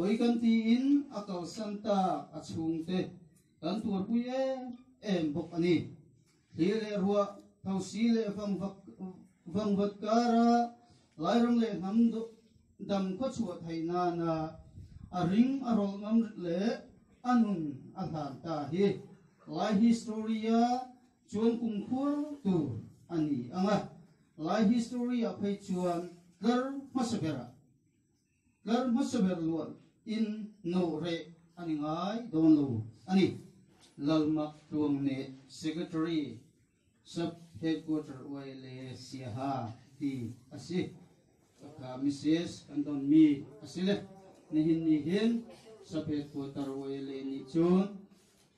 hoi kan ti in akal santa achung te kan tur pui em bok ani hi le ruwa thau si le vang vat kara lai rong le nam do dam ko chuwa thaina na a ring a rol ngam le anun a hlan ta hi lai historia chuan kung khur tu ani anga lai historia phei chuan gar masaber luan in no re ani ngai don lo ani lalma tuang ne secretary sub headquarter wele siha ti asi ka mrs andon mi asile ni hin sub headquarter wele ni chun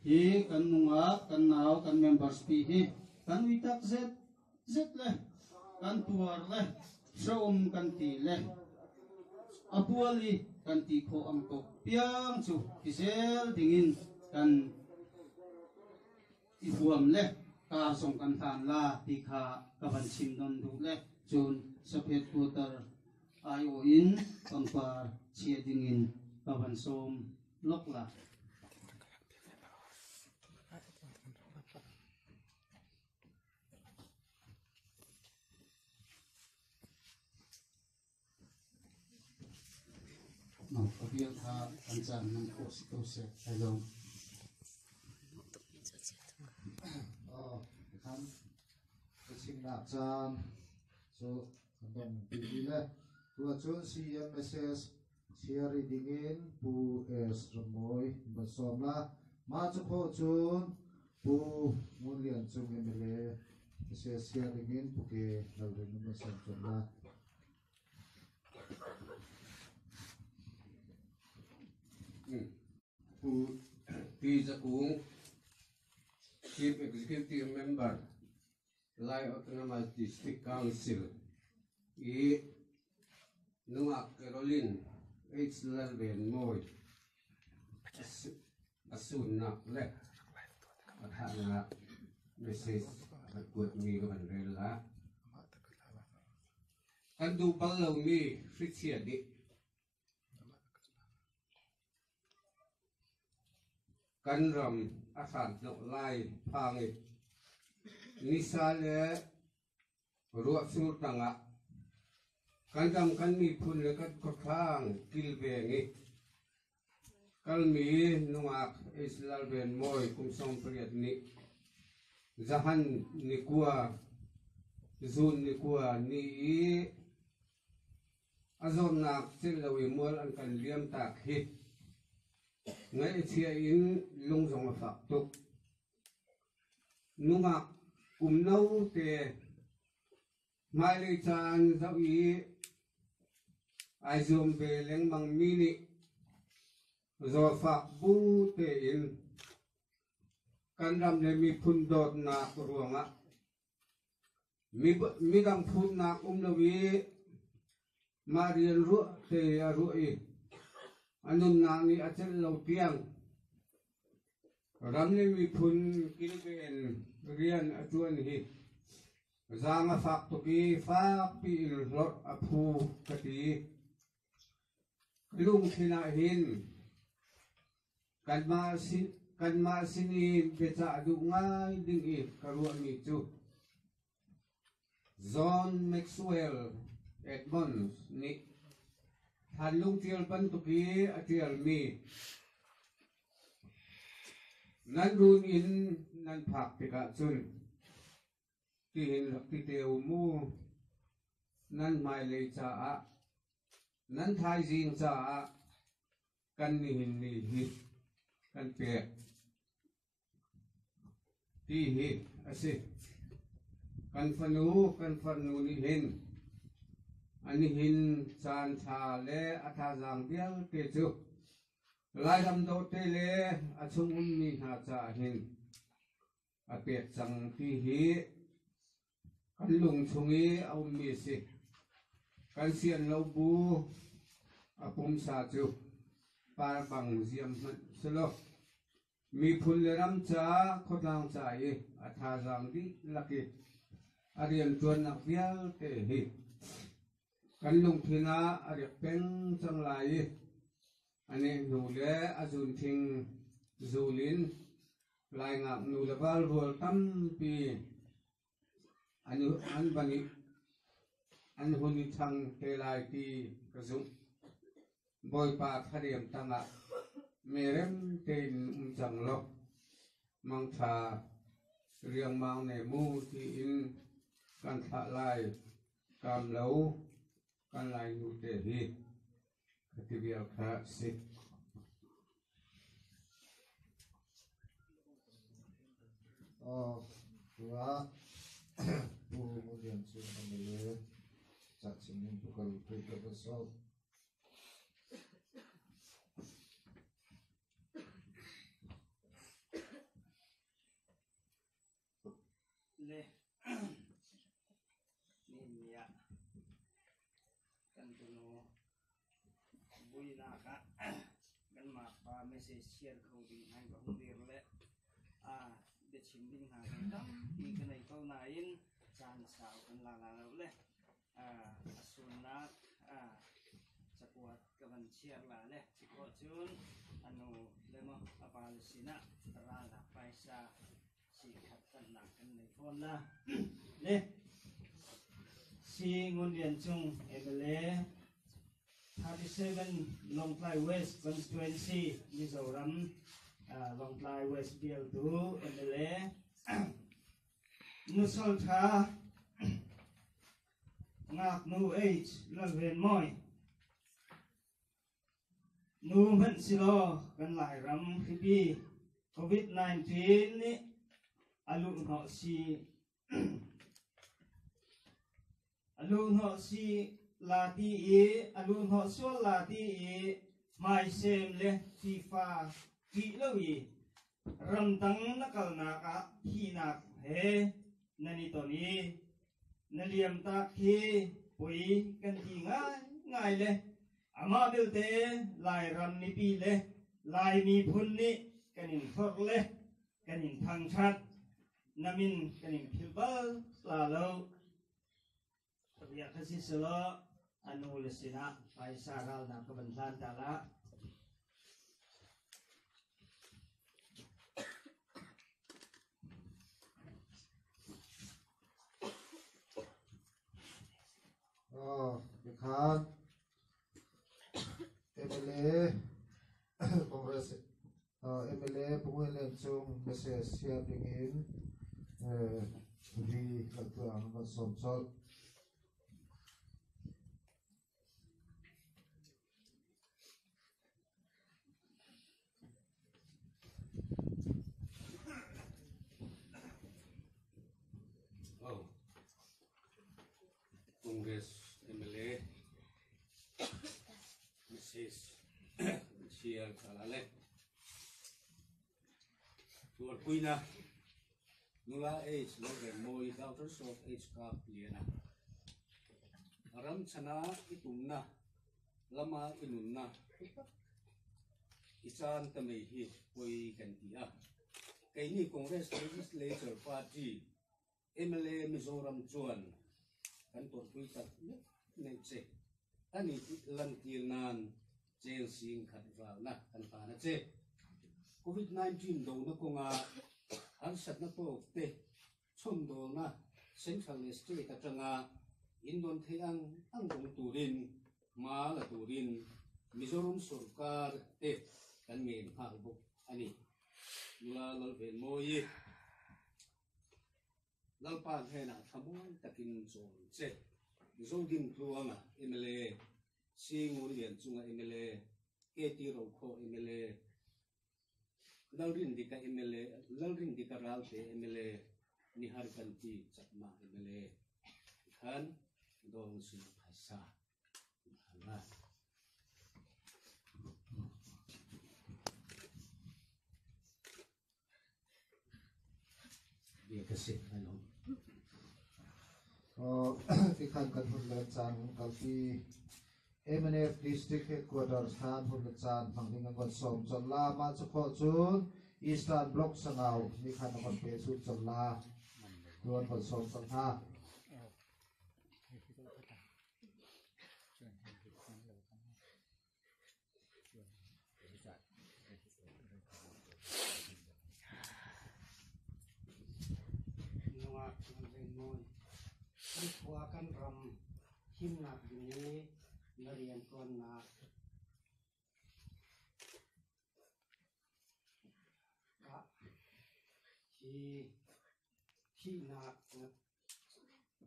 hi kan nunga kan naw kan members pi hi kan witak zet le kan tuar le shom kan ti le apuali kan ti kho am ko piang chu kisel dingin kan ifuam le ka song kan than la ti kha ka ban sim don du le chun saphet putar ayo in pangpar chia dingin ka ban som lok la no appeal tha anjan nam ko se hello kan sing na chan so kan pile tua chun cmss share reading in pu es ramoi basomla ma chu pho chun pu munlian chung emele se sharing in pu ke dalren ma sam chunla pu pizza kung Chief Executive Member, Lai Autonomous District Council, Nua Caroline Thlahliam Moy, Asun nak le, athana message buat mi kan rela, kandu palau mi fritsia di. Kan ram asan nok lai pangi nisale ruak sur tanga kan ram kan mi phun le kan ko thang kilbengi kal mi nuak islal ben moi kum som priat ni zahan ni kuwa zun ni kuwa ni azon nak silawi mol an kan liam tak hi ngay chia in lung dòng phật tục nung ngạc nâu te mai lê chan dạo ý ai zoom về leng bằng mini rồi phật bu te in kan ram le mi phun dot na ruang á mi dang phun na lâu vi marian ru te ru i anun nani achal lo tiang ramne mi phun kilben rian atuan hi zanga fak to ki fa pi lot aphu kati lung thina hin kan ma sini becha du ngai ding i karua mi chu John Maxwell Edmonds ni Halung tial pan tuki atial mi nan run in nan phak tika chun ti hin ti teu mu nan mai le cha a nan thai jing cha a kan ni hin ni hi kan pe ti hi ase kan fanu ni hin ani hin chan tha le atha jang bial te chu lai ram do te le achung mi ha cha hin a pe chang ti hi kan lung chungi au mi si kan sian lo bu a pum sa chu par bang ziam man selo mi phun le ram cha khotang cha e atha jang di laki arian tuan nak bial te hi kan lung thina ari peng chang lai anh em nụ lẽ azun thing zulin lại ngọc nụ lẽ val vuol tam pi anh bani anh hôn thăng tê lại pi cái dụng bồi pa Thlahliam tăng ạ merem tên chẳng lộc mang thà riêng mang nề mu thì in can thạ lại cam lâu can lại nụ tê hi cái việc khác xịt tua bu kemudian sudah ambil cacing untuk kalau kita besok le ni ya kan tuno bui na ka kan ma pa message share khâu đi hai ba hung dir le để chim binh hàng cái đó thì cái này câu này in chan sao kan la le asuna chắc quạt cái vấn share là le chỉ có chun anu le mo apal sina ra là paisa si khát kan na kan này phone la le si ngun điện chung MLA 37 Long Fly West constituency Zoram Long Fly West BL2 MLA Nusol Tha ngạc nu H là về mỏi nu vẫn silo gần lại ram khi COVID-19 ní alu họ si là ti e alu họ số là ti e mai xem le ti pha ti lâu y ram tang nakal naka hi nak he nani toni naliam ta khi pui kan ti ngai le ama bilte lai ram ni pi le lai mi phun ni kanin thok le kanin thang chat namin kanin philbal la lo ya kasi selo anu lesina pai saral na kebentan tala Dikhan MLA Congress MLA Pungilan chung message siap dingin di ketuang masomsol Congress MLA Mrs. Share Thlahliam Tuan Puina nula H loge moi daughters of H cup liana aram chana itumna lama inunna isan tamei hi poi kantia kaini Congress Legislature Party MLA Mizoram chuan kan tor pui tak nei che ani lan til nan chen sing khat ral na kan ta na che COVID-19 do na ko nga an sat na to te chum do na central state ka changa indon the ang dong turin ma la turin Mizoram sarkar te kan ngem ha bu ani nula lal vel moi lalpan hena thamon takin zon che zodin thuanga MLA singur lian chunga MLA keti ro kho MLA lalrin dika MLA lalrin dika ralte MLA nihar kanti chakma MLA khan dong su phaisa hala dia kasih hello Dikhan kan hunlan chan kalpi MNF District Headquarters Than hunlan chan phangding kon som challa ma chakho chun Eastern Block sangau dikhan kon pe chu challa duan kon som chal ha Nuat ngai moi khua kan ram him nak dini narian tuan nak ka hi nak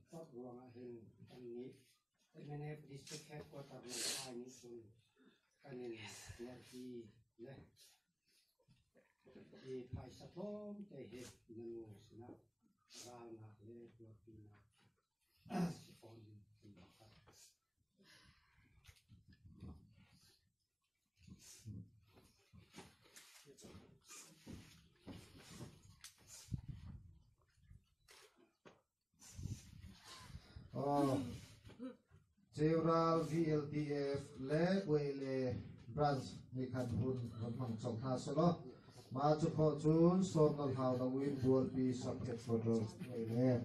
tot ruang ahin kan ni mene district headquarter ni ai ni sun kanin nerhi le di phai satom te he nanu sina ral na le tua pina sifon pina ka General VLTF le wele branch ni kan hun mang chong ha solo ma chu pho chun sonal how the win will be subject for the wele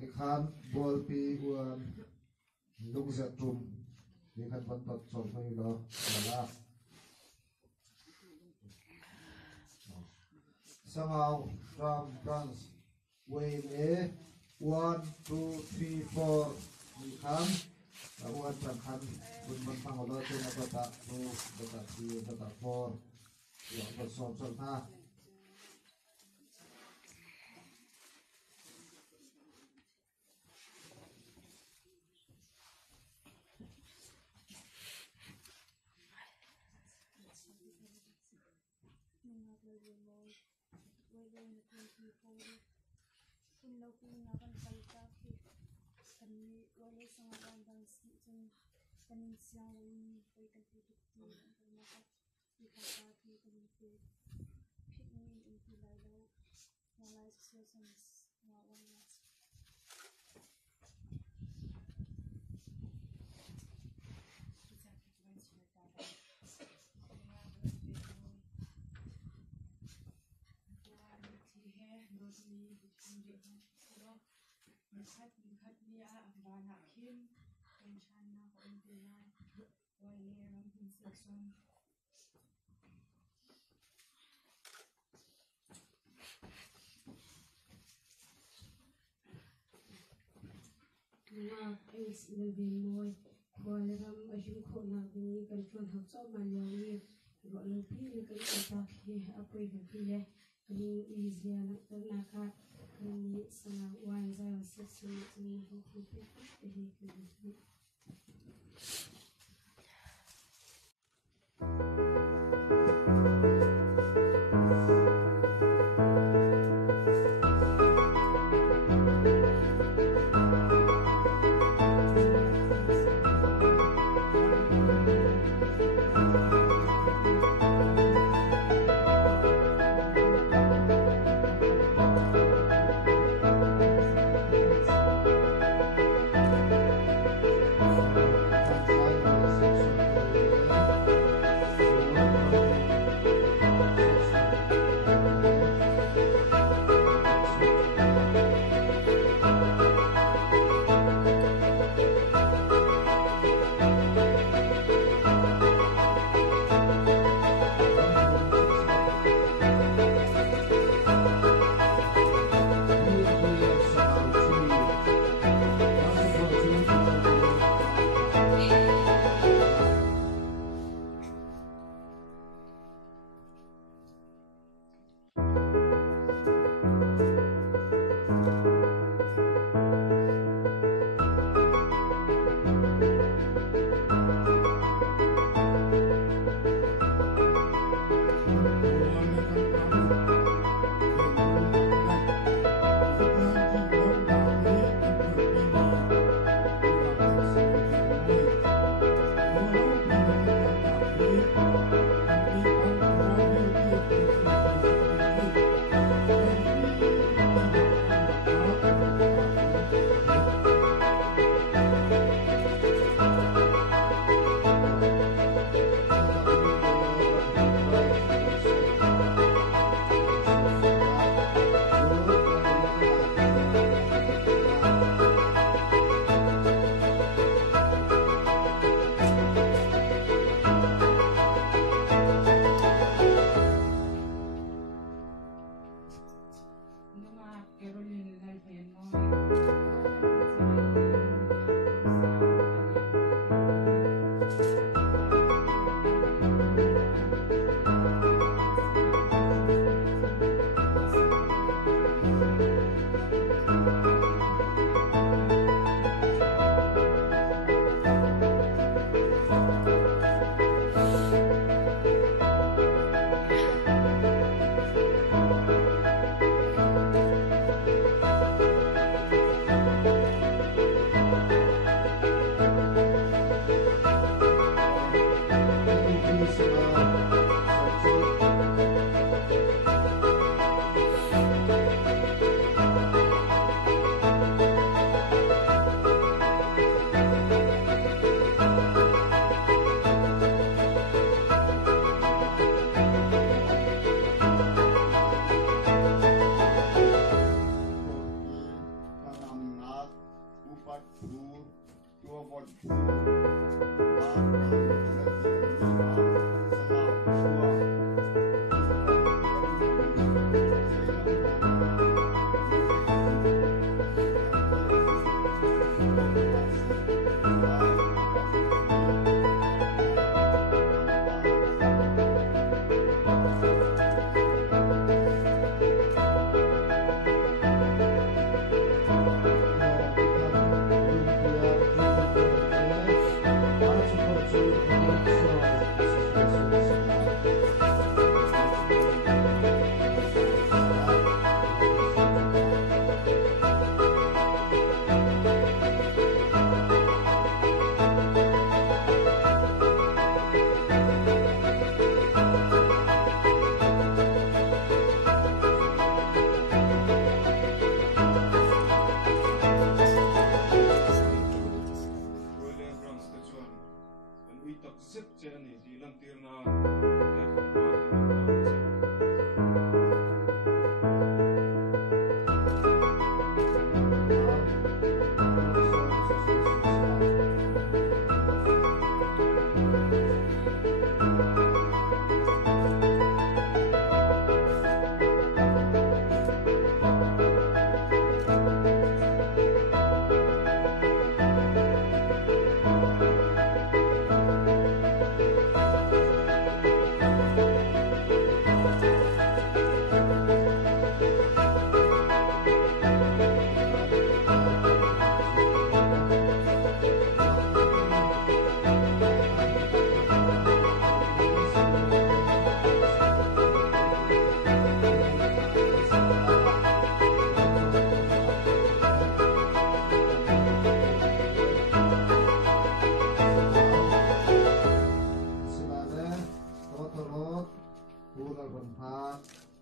cái khan bol pi uan lung zet tum cái khan ban pat chol phai lo la sangau from France way le 1 2 3 4 cái khan uan chan khan bun ban phang lo chu na bata 2 bata 3 bata 4 ya ba som chol ha is living more Ram Ajum Kona Vini Control House of Malaria, Roland P. Attack here, a way the Pile, Green Easy Naka, and some wines I was 6 minutes and hopefully.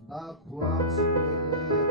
da kuang semuanya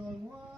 tròn hoa